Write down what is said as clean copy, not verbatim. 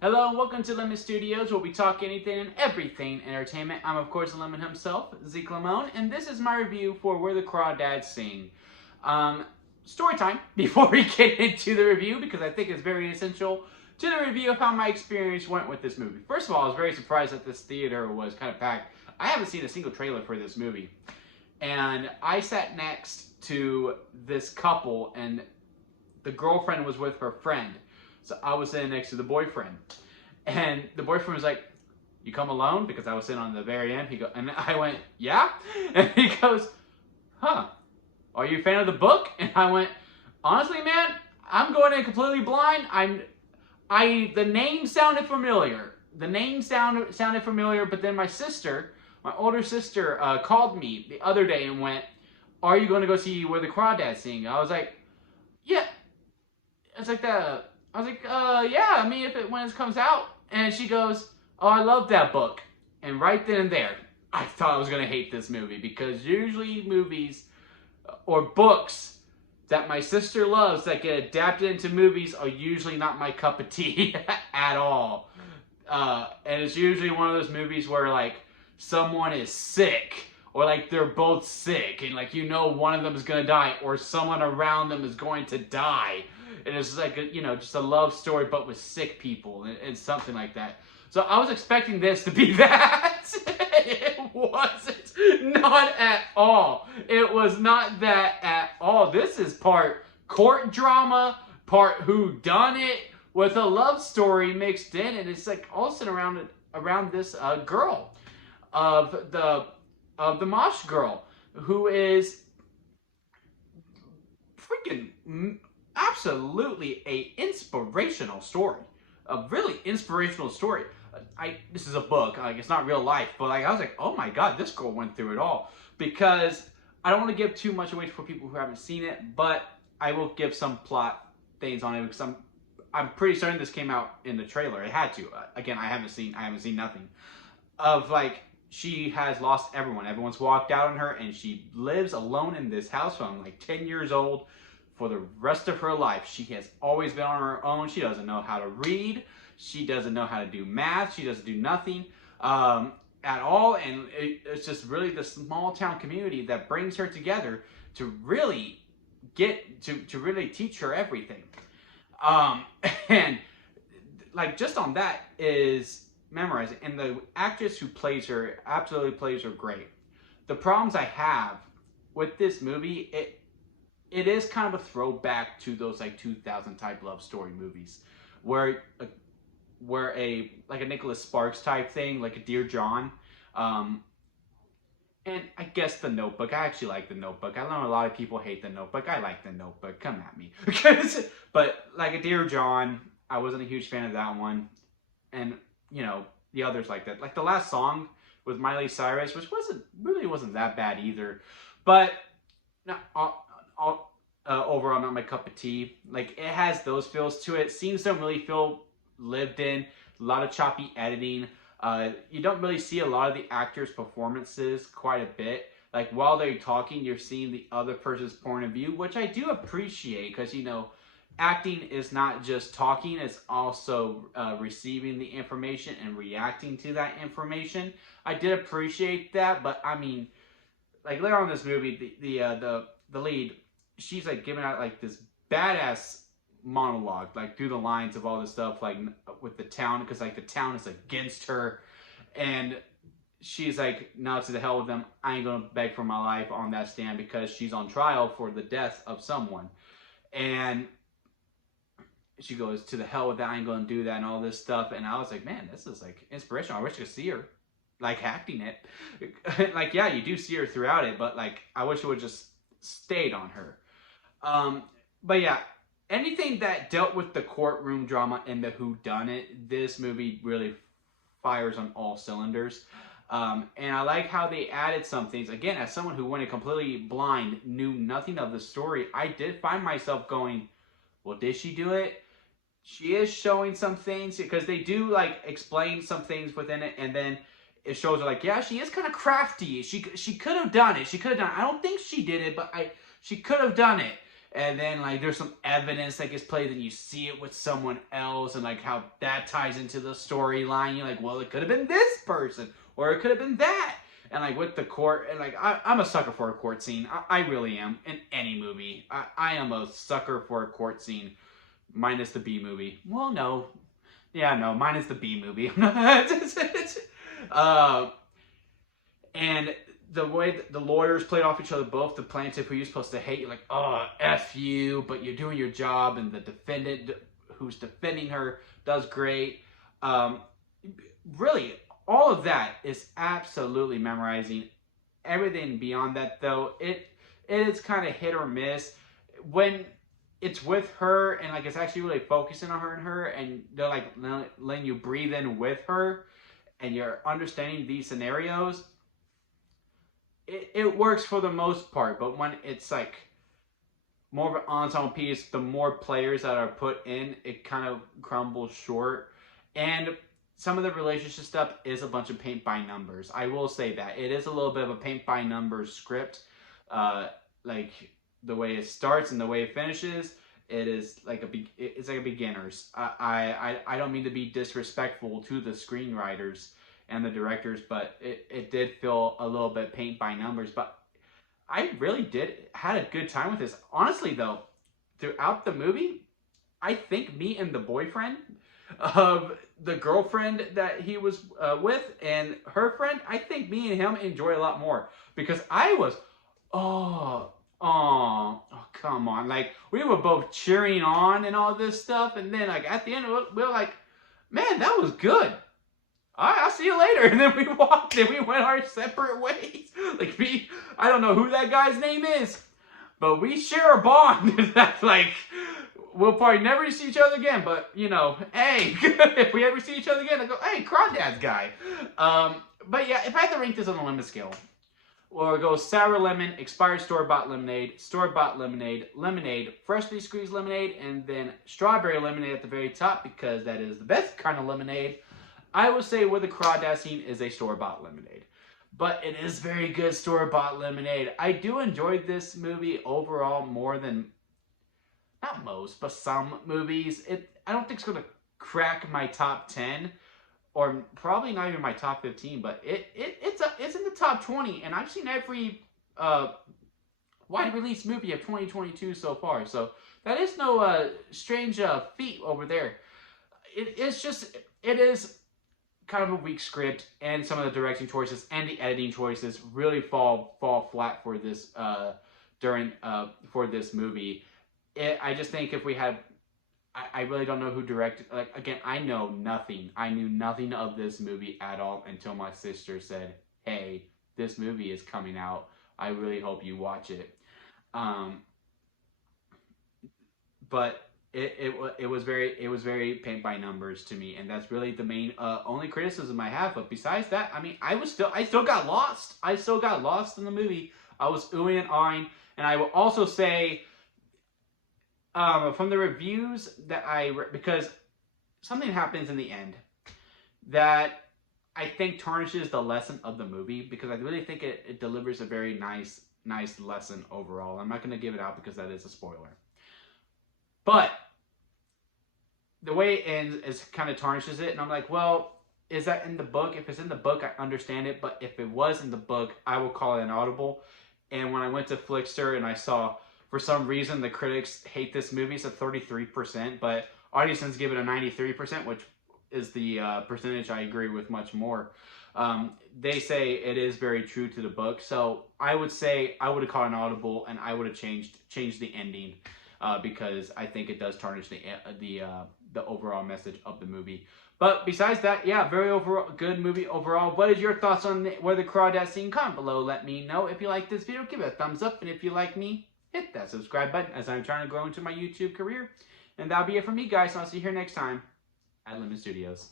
Hello and welcome to Lemon Studios, where we talk anything and everything entertainment. I'm of course Lemon himself, Zeke Lamone, and this is my review for Where the Crawdads Sing. Story time before we get into the review, because I think it's very essential to the review of how my experience went with this movie. First of all, I was very surprised that this theater was kind of packed. I haven't seen a single trailer for this movie. And I sat next to this couple, and the girlfriend was with her friend. So I was sitting next to the boyfriend. And the boyfriend was like, "You come alone?" Because I was sitting on the very end. And I went, "Yeah?" And he goes, "Huh. Are you a fan of the book?" And I went, "Honestly, man, I'm going in completely blind. The name sounded familiar. The name sounded familiar, but then my older sister, called me the other day and went, "Are you going to go see Where the Crawdads Sing?" I was like, "Yeah." It's like that. I was like, yeah, I mean, when it comes out. And she goes, "Oh, I love that book." And right then and there, I thought I was going to hate this movie, because usually movies or books that my sister loves that get adapted into movies are usually not my cup of tea at all. And it's usually one of those movies where, like, someone is sick, or like they're both sick, and like one of them is going to die, or someone around them is going to die. And it's like just a love story, but with sick people and something like that. So I was expecting this to be that. It wasn't. Not at all. It was not that at all. This is part court drama, part whodunit, with a love story mixed in, and it's like also around this girl of the Mosh girl, who is freaking absolutely a inspirational story. A really inspirational story. This is a book, like it's not real life, but like I was like, oh my god, this girl went through it all. Because I don't want to give too much away for people who haven't seen it, but I will give some plot things on it, because I'm pretty certain this came out in the trailer. It had to. Again, I haven't seen nothing of, like, she has lost everyone. Everyone's walked out on her, and she lives alone in this house from like 10 years old for the rest of her life. She has always been on her own. She doesn't know how to read. She doesn't know how to do math. She doesn't do nothing at all. And it's just really the small town community that brings her together to really to really teach her everything. And like, just on that is memorizing. And the actress who plays her absolutely plays her great. The problems I have with this movie, it is kind of a throwback to those like 2000 type love story movies, where a like a Nicholas Sparks type thing, like a Dear John, and I guess The Notebook. I actually like The Notebook. I know a lot of people hate The Notebook. I like The Notebook. Come at me. But like a Dear John, I wasn't a huge fan of that one, and the others like that. Like The Last Song with Miley Cyrus, which wasn't that bad either, but no, overall not my cup of tea. Like, it has those feels to it. Scenes don't really feel lived in. A lot of choppy editing. You don't really see a lot of the actors' performances quite a bit. Like, while they're talking, you're seeing the other person's point of view, which I do appreciate, because acting is not just talking, it's also receiving the information and reacting to that information. I did appreciate that, but I mean, like, later on in this movie, the lead, she's like giving out like this badass monologue, like through the lines of all this stuff, like with the town, because like the town is against her, and she's like, "No, to the hell with them. I ain't gonna beg for my life on that stand," because she's on trial for the death of someone. And she goes, "To the hell with that, I ain't gonna do that," and all this stuff. And I was like, man, this is like inspirational. I wish I could see her like acting it. Like, yeah, you do see her throughout it, but like, I wish it would just stayed on her. But yeah, anything that dealt with the courtroom drama and the whodunit, this movie really fires on all cylinders. And I like how they added some things. Again, as someone who went in completely blind, knew nothing of the story, I did find myself going, well, did she do it? She is showing some things, because they do like explain some things within it, and then it shows her like, yeah, she is kind of crafty. She could have done it. She could have done it. I don't think she did it, but she could have done it. and then like there's some evidence that gets played, and you see it with someone else, and like how that ties into the storyline. You're like, well, it could have been this person, or it could have been that. And like with the court, and like I'm a sucker for a court scene. I really am in any movie. I am a sucker for a court scene, minus the B movie. Well, no, yeah, no, minus the B movie. And the way the lawyers played off each other, both the plaintiff who you're supposed to hate, you're like, oh, F you, but you're doing your job, and the defendant who's defending her does great. Really, all of that is absolutely memorizing. Everything beyond that, though, it is kind of hit or miss. When it's with her, and like it's actually really focusing on her, and they're like letting you breathe in with her, and you're understanding these scenarios, it works for the most part. But when it's like more of an ensemble piece, the more players that are put in, it kind of crumbles short. And some of the relationship stuff is a bunch of paint by numbers. I will say that. It is a little bit of a paint by numbers script. Like the way it starts and the way it finishes, it's like a beginner's. I don't mean to be disrespectful to the screenwriters and the directors, but it did feel a little bit paint by numbers. But I really had a good time with this. Honestly, though, throughout the movie, I think me and the boyfriend of the girlfriend that he was with and her friend, I think me and him enjoy a lot more, because I was, oh, come on. Like, we were both cheering on and all this stuff, and then like at the end, we were like, man, that was good. I'll see you later. And then we walked and we went our separate ways. Like, I don't know who that guy's name is, but we share a bond that's like, we'll probably never see each other again, but, you know, hey, if we ever see each other again, I go, hey, Crawdads guy. But yeah, if I had to rank this on a lemon scale, well, it goes sour lemon, expired store-bought lemonade, lemonade, freshly squeezed lemonade, and then strawberry lemonade at the very top, because that is the best kind of lemonade. I would say Where the Crawdads Sing is a store-bought lemonade. But it is very good store-bought lemonade. I do enjoy this movie overall more than, not most, but some movies. I don't think it's going to crack my top 10, or probably not even my top 15, but it's in the top 20, and I've seen every wide release movie of 2022 so far. So that is no strange feat over there. It is kind of a weak script, and some of the directing choices and the editing choices really fall flat for this for this movie. I just think if we had, I really don't know who directed. Like, again, I knew nothing of this movie at all until my sister said, "Hey, this movie is coming out. I really hope you watch it." But it was very paint by numbers to me, and that's really the main only criticism I have. But besides that, I mean, I still got lost. I still got lost in the movie. I was oohing and ahhing, and I will also say, from the reviews that because something happens in the end that I think tarnishes the lesson of the movie, because I really think it delivers a very nice lesson overall. I'm not going to give it out because that is a spoiler. But the way it ends is kind of tarnishes it, and I'm like, well, is that in the book? If it's in the book, I understand it, but if it was in the book, I will call it an audible. And when I went to Flickster and I saw, for some reason, the critics hate this movie, it's a 33%, but audiences give it a 93%, which is the percentage I agree with much more. They say it is very true to the book, so I would say I would have called an audible, and I would have changed the ending. Because I think it does tarnish the overall message of the movie. But besides that, yeah, very good movie overall. What is your thoughts on Where the Crawdads Sing? Comment below. Let me know. If you like this video, give it a thumbs up. And if you like me, hit that subscribe button, as I'm trying to grow into my YouTube career. And that'll be it for me, guys. So I'll see you here next time at Lemon Studios.